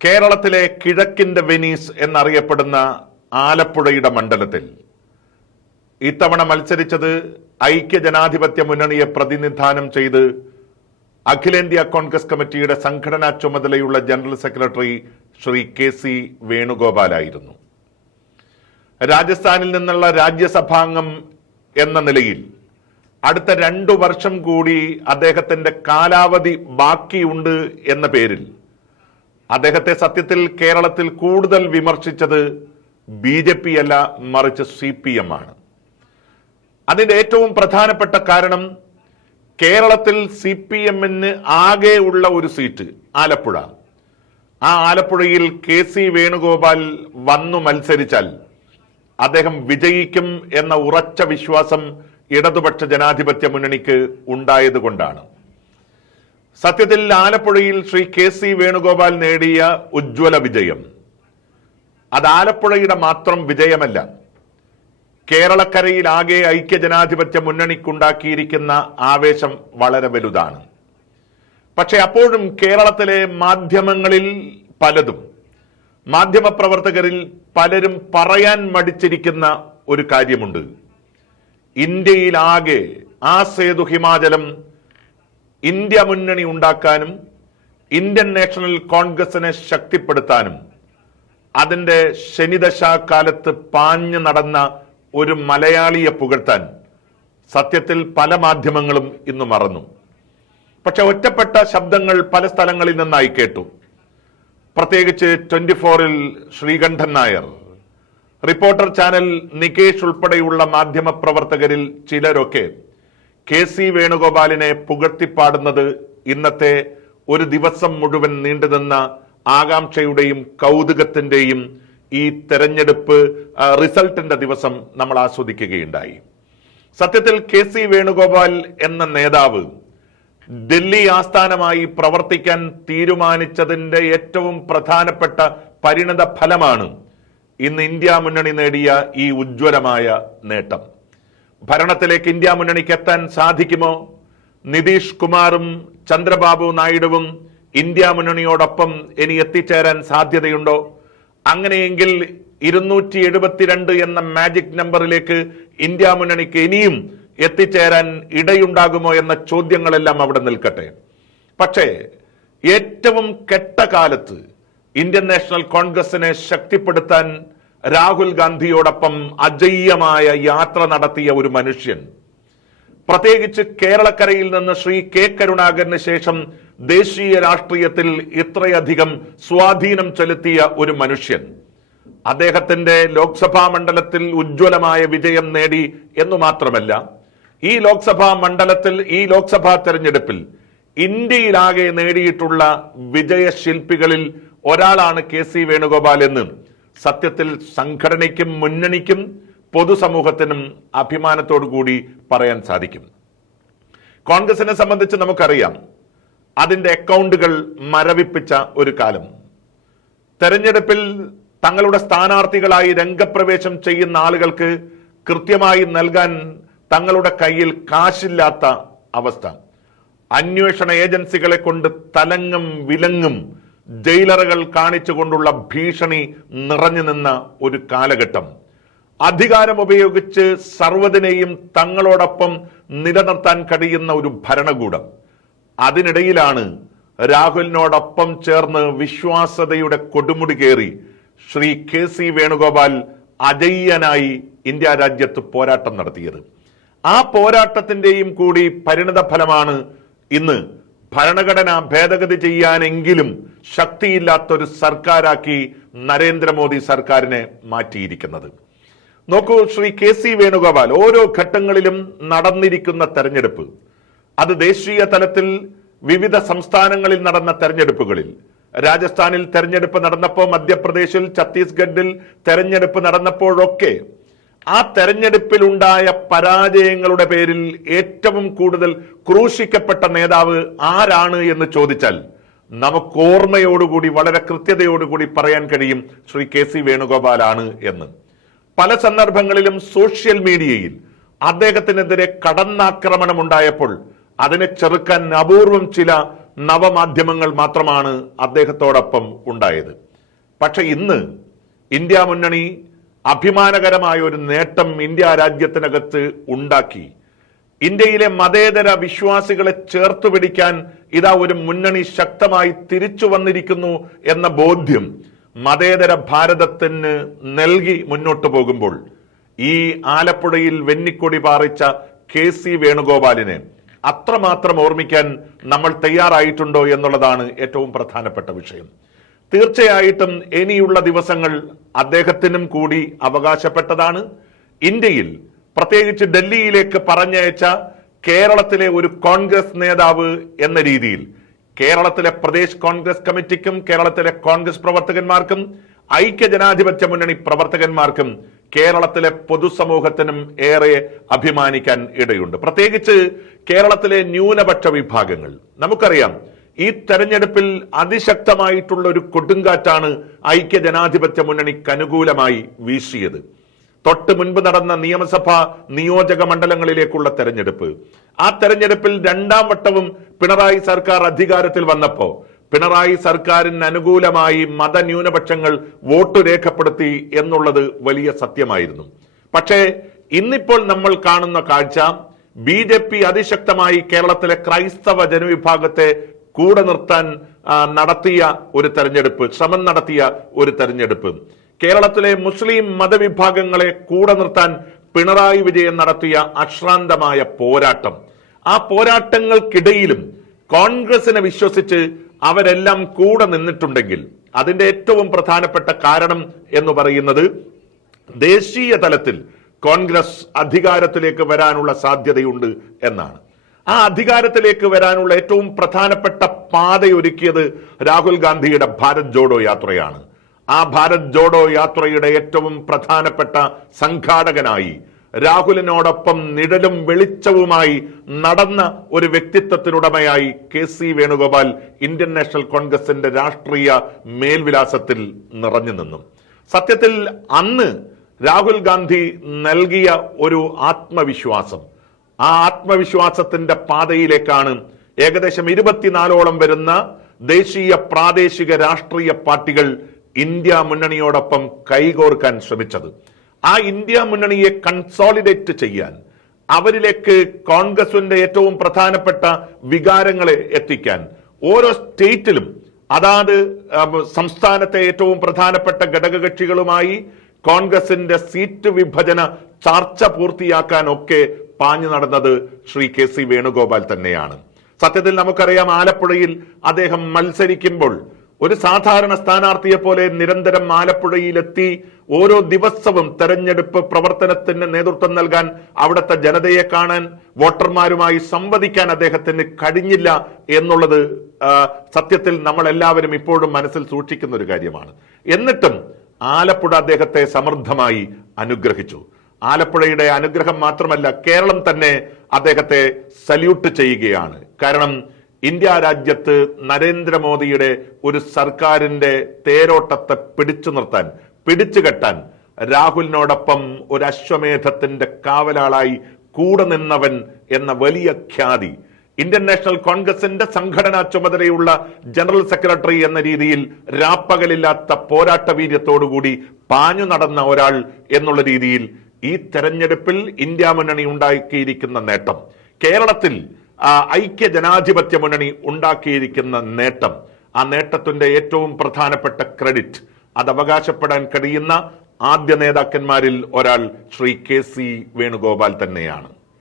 കേരളത്തിലെ കിഴക്കിന്റെ വെനീസ് എന്നറിയപ്പെടുന്ന ആലപ്പുഴയുടെ മണ്ഡലത്തിൽ. ഇത്തവണ മത്സരിച്ചത് ഐക്യ ജനാധിപത്യ മുന്നണിയെ പ്രതിനിധാനം ചെയ്ത് അഖിലേന്ത്യാ കോൺഗ്രസ് കമ്മിറ്റിയുടെ സംഘടനാ ചുമതലയുള്ള general secretary Shri K C വേണുഗോപാലായിരുന്നു. രാജസ്ഥാനിൽ നിന്നുള്ള രാജ്യസഭാംഗം എന്ന നിലയിൽ അടുത്ത രണ്ടു വർഷം കൂടി അദ്ദേഹത്തിന്റെ കാലാവധി ബാക്കിയുണ്ട് എന്ന പേരിൽ അദ്ദേഹത്തെ സത്യത്തിൽ കേരളത്തിൽ കൂടുതൽ വിമർശിച്ചത് ബി ജെ പി അല്ല മറിച്ച് സി പി എം ആണ് അതിന്റെ ഏറ്റവും പ്രധാനപ്പെട്ട കാരണം കേരളത്തിൽ സി പി എമ്മിന് ആകെ ഉള്ള ഒരു സീറ്റ് ആലപ്പുഴ. ആ ആലപ്പുഴയിൽ കെ സി വേണുഗോപാൽ വന്നു മത്സരിച്ചാൽ അദ്ദേഹം വിജയിക്കും എന്ന ഉറച്ച വിശ്വാസം ഇടതുപക്ഷ ജനാധിപത്യ മുന്നണിക്ക് ഉണ്ടായതുകൊണ്ടാണ്. സത്യത്തിൽ ആലപ്പുഴയിൽ ശ്രീ കെ സി വേണുഗോപാൽ നേടിയ ഉജ്ജ്വല വിജയം. അത് ആലപ്പുഴയുടെ മാത്രം വിജയമല്ല. കേരളക്കരയിൽ ആകെ ഐക്യ ജനാധിപത്യ മുന്നണിക്കുണ്ടാക്കിയിരിക്കുന്ന ആവേശം വളരെ വലുതാണ്. പക്ഷെ അപ്പോഴും കേരളത്തിലെ മാധ്യമങ്ങളിൽ പലതും മാധ്യമപ്രവർത്തകരിൽ പലരും പറയാൻ മടിച്ചിരിക്കുന്ന ഒരു കാര്യമുണ്ട്. ഇന്ത്യയിലാകെ ആ സേതു ഹിമാചലം ഇന്ത്യ മുന്നണി ഉണ്ടാക്കാനും ഇന്ത്യൻ നാഷണൽ കോൺഗ്രസിനെ ശക്തിപ്പെടുത്താനും അതിന്റെ ശനിദശാകാലത്ത് പാഞ്ഞു നടന്ന ഒരു മലയാളിയെ പുകഴ്ത്താൻ സത്യത്തിൽ പല മാധ്യമങ്ങളും ഇന്ന് മറന്നു. പക്ഷെ ഒറ്റപ്പെട്ട ശബ്ദങ്ങൾ പല സ്ഥലങ്ങളിൽ നിന്നായി കേട്ടു. പ്രത്യേകിച്ച് ട്വന്റി ഫോറിൽ ശ്രീകണ്ഠൻ നായർ റിപ്പോർട്ടർ ചാനൽ നികേഷ് ഉൾപ്പെടെയുള്ള മാധ്യമ പ്രവർത്തകരിൽ ചിലരൊക്കെ കെ സി വേണുഗോപാലിനെ പുകഴ്ത്തിപ്പാടുന്നത് ഇന്നത്തെ ഒരു ദിവസം മുഴുവൻ നീണ്ടുനിന്ന ആകാംക്ഷയുടെയും കൗതുകത്തിന്റെയും ഈ തെരഞ്ഞെടുപ്പ് റിസൾട്ടിന്റെ ദിവസം നമ്മൾ ആസ്വദിക്കുകയുണ്ടായി. സത്യത്തിൽ കെ സി വേണുഗോപാൽ എന്ന നേതാവ് ഡൽഹി ആസ്ഥാനമായി പ്രവർത്തിക്കാൻ തീരുമാനിച്ചതിന്റെ ഏറ്റവും പ്രധാനപ്പെട്ട പരിണത ഫലമാണ് ഇന്ന് ഇന്ത്യ മുന്നണി നേടിയ ഈ ഉജ്ജ്വലമായ നേട്ടം. ഭരണത്തിലേക്ക് ഇന്ത്യ മുന്നണിക്ക് എത്താൻ സാധിക്കുമോ? നിതീഷ് കുമാറും ചന്ദ്രബാബു നായിഡുവും ഇന്ത്യ മുന്നണിയോടൊപ്പം ഇനി എത്തിച്ചേരാൻ സാധ്യതയുണ്ടോ? അങ്ങനെയെങ്കിൽ ഇരുന്നൂറ്റി എഴുപത്തിരണ്ട് എന്ന മാജിക് നമ്പറിലേക്ക് ഇന്ത്യ മുന്നണിക്ക് ഇനിയും എത്തിച്ചേരാൻ ഇടയുണ്ടാകുമോ എന്ന ചോദ്യങ്ങളെല്ലാം അവിടെ നിൽക്കട്ടെ. പക്ഷേ ഏറ്റവും കെട്ട കാലത്ത് ഇന്ത്യൻ നാഷണൽ കോൺഗ്രസിനെ ശക്തിപ്പെടുത്താൻ രാഹുൽ ഗാന്ധിയോടൊപ്പം അജയ്യമായ യാത്ര നടത്തിയ ഒരു മനുഷ്യൻ. പ്രത്യേകിച്ച് കേരളക്കരയിൽ നിന്ന് ശ്രീ കെ കരുണാകരന് ശേഷം ദേശീയ രാഷ്ട്രീയത്തിൽ ഇത്രയധികം സ്വാധീനം ചെലുത്തിയ ഒരു മനുഷ്യൻ. അദ്ദേഹത്തിന്റെ ലോക്സഭാ മണ്ഡലത്തിൽ ഉജ്ജ്വലമായ വിജയം നേടി എന്നു മാത്രമല്ല ഈ ലോക്സഭാ മണ്ഡലത്തിൽ ഈ ലോക്സഭാ തെരഞ്ഞെടുപ്പിൽ ഇന്ത്യയിലാകെ നേടിയിട്ടുള്ള വിജയശില്പികളിൽ ഒരാളാണ് കെ സി വേണുഗോപാൽ എന്ന്. സത്യത്തിൽ സംഘടനയ്ക്കും മുന്നണിക്കും പൊതുസമൂഹത്തിനും അഭിമാനത്തോടു കൂടി പറയാൻ സാധിക്കും. കോൺഗ്രസിനെ സംബന്ധിച്ച് നമുക്കറിയാം അതിന്റെ അക്കൗണ്ടുകൾ മരവിപ്പിച്ച ഒരു കാലം. തെരഞ്ഞെടുപ്പിൽ തങ്ങളുടെ സ്ഥാനാർത്ഥികളായി രംഗപ്രവേശം ചെയ്യുന്ന ആളുകൾക്ക് കൃത്യമായി നൽകാൻ തങ്ങളുടെ കയ്യിൽ കാശില്ലാത്ത അവസ്ഥ. അന്വേഷണ ഏജൻസികളെ കൊണ്ട് തലങ്ങും വിലങ്ങും ജയിലറുകൾ കാണിച്ചുകൊണ്ടുള്ള ഭീഷണി നിറഞ്ഞു നിന്ന ഒരു കാലഘട്ടം. അധികാരം ഉപയോഗിച്ച് സർവതിനെയും തങ്ങളോടൊപ്പം നിലനിർത്താൻ കഴിയുന്ന ഒരു ഭരണകൂടം. അതിനിടയിലാണ് രാഹുലിനോടൊപ്പം ചേർന്ന് വിശ്വാസതയുടെ കൊടുമുടി കയറി ശ്രീ കെ സി വേണുഗോപാൽ അജയ്യനായി ഇന്ത്യ രാജ്യത്ത് പോരാട്ടം നടത്തിയത്. ആ പോരാട്ടത്തിന്റെയും കൂടി പരിണിത ഫലമാണ് ഇന്ന് ഭരണഘടന ഭേദഗതി ചെയ്യാനെങ്കിലും ശക്തിയില്ലാത്തൊരു സർക്കാരാക്കി നരേന്ദ്രമോദി സർക്കാരിനെ മാറ്റിയിരിക്കുന്നത്. നോക്കൂ ശ്രീ കെ സി വേണുഗോപാൽ ഓരോ ഘട്ടങ്ങളിലും നടന്നിരിക്കുന്ന തെരഞ്ഞെടുപ്പ്. അത് ദേശീയ തലത്തിൽ വിവിധ സംസ്ഥാനങ്ങളിൽ നടന്ന തെരഞ്ഞെടുപ്പുകളിൽ. രാജസ്ഥാനിൽ തെരഞ്ഞെടുപ്പ് നടന്നപ്പോൾ മധ്യപ്രദേശിൽ ഛത്തീസ്ഗഡിൽ തെരഞ്ഞെടുപ്പ് നടന്നപ്പോഴൊക്കെ ആ തെരഞ്ഞെടുപ്പിലുണ്ടായ പരാജയങ്ങളുടെ പേരിൽ ഏറ്റവും കൂടുതൽ ക്രൂശിക്കപ്പെട്ട നേതാവ് ആരാണ് എന്ന് ചോദിച്ചാൽ നമുക്ക് ഓർമ്മയോടുകൂടി വളരെ കൃത്യതയോടുകൂടി പറയാൻ കഴിയും ശ്രീ കെ സി വേണുഗോപാലാണ് എന്ന്. പല സന്ദർഭങ്ങളിലും സോഷ്യൽ മീഡിയയിൽ അദ്ദേഹത്തിനെതിരെ കടന്നാക്രമണം ഉണ്ടായപ്പോൾ അതിനെ ചെറുക്കാൻ അപൂർവം ചില നവമാധ്യമങ്ങൾ മാത്രമാണ് അദ്ദേഹത്തോടൊപ്പം ഉണ്ടായത്. പക്ഷെ ഇന്ന് ഇന്ത്യ മുന്നണി അഭിമാനകരമായ ഒരു നേട്ടം ഇന്ത്യ രാജ്യത്തിനകത്ത് ഉണ്ടാക്കി. ഇന്ത്യയിലെ മതേതര വിശ്വാസികളെ ചേർത്ത് പിടിക്കാൻ ഇതാ ഒരു മുന്നണി ശക്തമായി തിരിച്ചു വന്നിരിക്കുന്നു എന്ന ബോധ്യം മതേതര ഭാരതത്തിന് നൽകി മുന്നോട്ടു പോകുമ്പോൾ. ഈ ആലപ്പുഴയിൽ വെന്നിക്കൊടി പാറിച്ച കെ സി വേണുഗോപാലിനെ അത്രമാത്രം ഓർമ്മിക്കാൻ നമ്മൾ തയ്യാറായിട്ടുണ്ടോ എന്നുള്ളതാണ് ഏറ്റവും പ്രധാനപ്പെട്ട വിഷയം. തീർച്ചയായിട്ടും ഇനിയുള്ള ദിവസങ്ങൾ അദ്ദേഹത്തിനും കൂടി അവകാശപ്പെട്ടതാണ്. ഇന്ത്യയിൽ പ്രത്യേകിച്ച് ഡൽഹിയിലേക്ക് പറഞ്ഞയച്ച കേരളത്തിലെ ഒരു കോൺഗ്രസ് നേതാവ് എന്ന രീതിയിൽ കേരളത്തിലെ പ്രദേശ് കോൺഗ്രസ് കമ്മിറ്റിക്കും കേരളത്തിലെ കോൺഗ്രസ് പ്രവർത്തകന്മാർക്കും ഐക്യ ജനാധിപത്യ മുന്നണി പ്രവർത്തകന്മാർക്കും കേരളത്തിലെ പൊതുസമൂഹത്തിനും ഏറെ അഭിമാനിക്കാൻ ഇടയുണ്ട്. പ്രത്യേകിച്ച് കേരളത്തിലെ ന്യൂനപക്ഷ വിഭാഗങ്ങൾ. നമുക്കറിയാം ഈ തെരഞ്ഞെടുപ്പിൽ അതിശക്തമായിട്ടുള്ള ഒരു കൊടുങ്കാറ്റാണ് ഐക്യ ജനാധിപത്യ മുന്നണിക്ക് അനുകൂലമായി വീശിയത്. തൊട്ട് മുൻപ് നടന്ന നിയമസഭാ നിയോജക മണ്ഡലങ്ങളിലേക്കുള്ള തെരഞ്ഞെടുപ്പ്. ആ തെരഞ്ഞെടുപ്പിൽ രണ്ടാം വട്ടവും പിണറായി സർക്കാർ അധികാരത്തിൽ വന്നപ്പോ പിണറായി സർക്കാരിന് അനുകൂലമായി മതന്യൂനപക്ഷങ്ങൾ വോട്ട് രേഖപ്പെടുത്തി എന്നുള്ളത് വലിയ സത്യമായിരുന്നു. പക്ഷേ ഇന്നിപ്പോൾ നമ്മൾ കാണുന്ന കാഴ്ച ബി ജെ പി അതിശക്തമായി കേരളത്തിലെ ക്രൈസ്തവ ജനവിഭാഗത്തെ കൂടെ നിർത്താൻ നടത്തിയ ഒരു തെരഞ്ഞെടുപ്പ് ശ്രമം നടത്തിയ ഒരു തെരഞ്ഞെടുപ്പ്. കേരളത്തിലെ മുസ്ലിം മതവിഭാഗങ്ങളെ കൂടെ നിർത്താൻ പിണറായി വിജയൻ നടത്തിയ അശ്രാന്തമായ പോരാട്ടം. ആ പോരാട്ടങ്ങൾക്കിടയിലും കോൺഗ്രസിനെ വിശ്വസിച്ച് അവരെല്ലാം കൂടെ നിന്നിട്ടുണ്ടെങ്കിൽ അതിന്റെ ഏറ്റവും പ്രധാനപ്പെട്ട കാരണം എന്ന് പറയുന്നത് ദേശീയ തലത്തിൽ കോൺഗ്രസ് അധികാരത്തിലേക്ക് വരാനുള്ള സാധ്യതയുണ്ട് എന്നാണ്. ആ അധികാരത്തിലേക്ക് വരാനുള്ള ഏറ്റവും പ്രധാനപ്പെട്ട പാതയൊരുക്കിയത് രാഹുൽ ഗാന്ധിയുടെ ഭാരത് ജോഡോ യാത്രയാണ്. ആ ഭാരത് ജോഡോ യാത്രയുടെ ഏറ്റവും പ്രധാനപ്പെട്ട സംഘാടകനായി രാഹുലിനോടൊപ്പം നിഴലും വെളിച്ചവുമായി നടന്ന ഒരു വ്യക്തിത്വത്തിനുടമയായി K C Venugopal Indian National കോൺഗ്രസിന്റെ രാഷ്ട്രീയ മേൽവിലാസത്തിൽ നിറഞ്ഞു നിന്നു. സത്യത്തിൽ അന്ന് രാഹുൽ ഗാന്ധി നൽകിയ ഒരു ആത്മവിശ്വാസം ആ ആത്മവിശ്വാസത്തിന്റെ പാതയിലേക്കാണ് ഏകദേശം ഇരുപത്തിനാലോളം വരുന്ന ദേശീയ പ്രാദേശിക രാഷ്ട്രീയ പാർട്ടികൾ ഇന്ത്യ മുന്നണിയോടൊപ്പം കൈകോർക്കാൻ ശ്രമിച്ചത്. ആ ഇന്ത്യ മുന്നണിയെ കൺസോളിഡേറ്റ് ചെയ്യാൻ അവരിലേക്ക് കോൺഗ്രസിന്റെ ഏറ്റവും പ്രധാനപ്പെട്ട വികാരങ്ങളെ എത്തിക്കാൻ ഓരോ സ്റ്റേറ്റിലും അതാത് സംസ്ഥാനത്തെ ഏറ്റവും പ്രധാനപ്പെട്ട ഘടകകക്ഷികളുമായി കോൺഗ്രസിന്റെ സീറ്റ് വിഭജന ചർച്ച പൂർത്തിയാക്കാനൊക്കെ പാഞ്ഞു നടന്നത് ശ്രീ കെ സി വേണുഗോപാൽ തന്നെയാണ്. സത്യത്തിൽ നമുക്കറിയാം ആലപ്പുഴയിൽ അദ്ദേഹം മത്സരിക്കുമ്പോൾ ഒരു സാധാരണ സ്ഥാനാർത്ഥിയെ പോലെ നിരന്തരം ആലപ്പുഴയിലെത്തി ഓരോ ദിവസവും തെരഞ്ഞെടുപ്പ് പ്രവർത്തനത്തിന് നേതൃത്വം നൽകാൻ അവിടുത്തെ ജനതയെ കാണാൻ വോട്ടർമാരുമായി സംവദിക്കാൻ അദ്ദേഹത്തിന് കഴിഞ്ഞില്ല എന്നുള്ളത് സത്യത്തിൽ നമ്മൾ എല്ലാവരും ഇപ്പോഴും മനസ്സിൽ സൂക്ഷിക്കുന്ന ഒരു കാര്യമാണ്. എന്നിട്ടും ആലപ്പുഴ അദ്ദേഹത്തെ സമൃദ്ധമായി അനുഗ്രഹിച്ചു. ആലപ്പുഴയുടെ അനുഗ്രഹം മാത്രമല്ല കേരളം തന്നെ അദ്ദേഹത്തെ സല്യൂട്ട് ചെയ്യുകയാണ്. കാരണം ഇന്ത്യ രാജ്യത്ത് നരേന്ദ്രമോദിയുടെ ഒരു സർക്കാരിന്റെ തേരോട്ടത്തെ പിടിച്ചു നിർത്താൻ പിടിച്ചു കെട്ടാൻ രാഹുലിനോടൊപ്പം ഒരു അശ്വമേധത്തിന്റെ കാവലാളായി കൂടെ നിന്നവൻ എന്ന വലിയ ഖ്യാതി. ഇന്ത്യൻ നാഷണൽ കോൺഗ്രസിന്റെ സംഘടനാ ചുമതലയുള്ള ജനറൽ സെക്രട്ടറി എന്ന രീതിയിൽ രാപ്പകലില്ലാത്ത പോരാട്ട വീര്യത്തോടുകൂടി പാഞ്ഞു നടന്ന ഒരാൾ എന്നുള്ള രീതിയിൽ ഈ തെരഞ്ഞെടുപ്പിൽ ഇന്ത്യ മുന്നണി ഉണ്ടാക്കിയിരിക്കുന്ന നേട്ടം കേരളത്തിൽ ഐക്യ ജനാധിപത്യ മുന്നണി ഉണ്ടാക്കിയിരിക്കുന്ന നേട്ടം ആ നേട്ടത്തിന്റെ ഏറ്റവും പ്രധാനപ്പെട്ട ക്രെഡിറ്റ് അത് അവകാശപ്പെടാൻ കഴിയുന്ന ആദ്യ നേതാക്കന്മാരിൽ ഒരാൾ ശ്രീ കെ സി വേണുഗോപാൽ തന്നെയാണ്.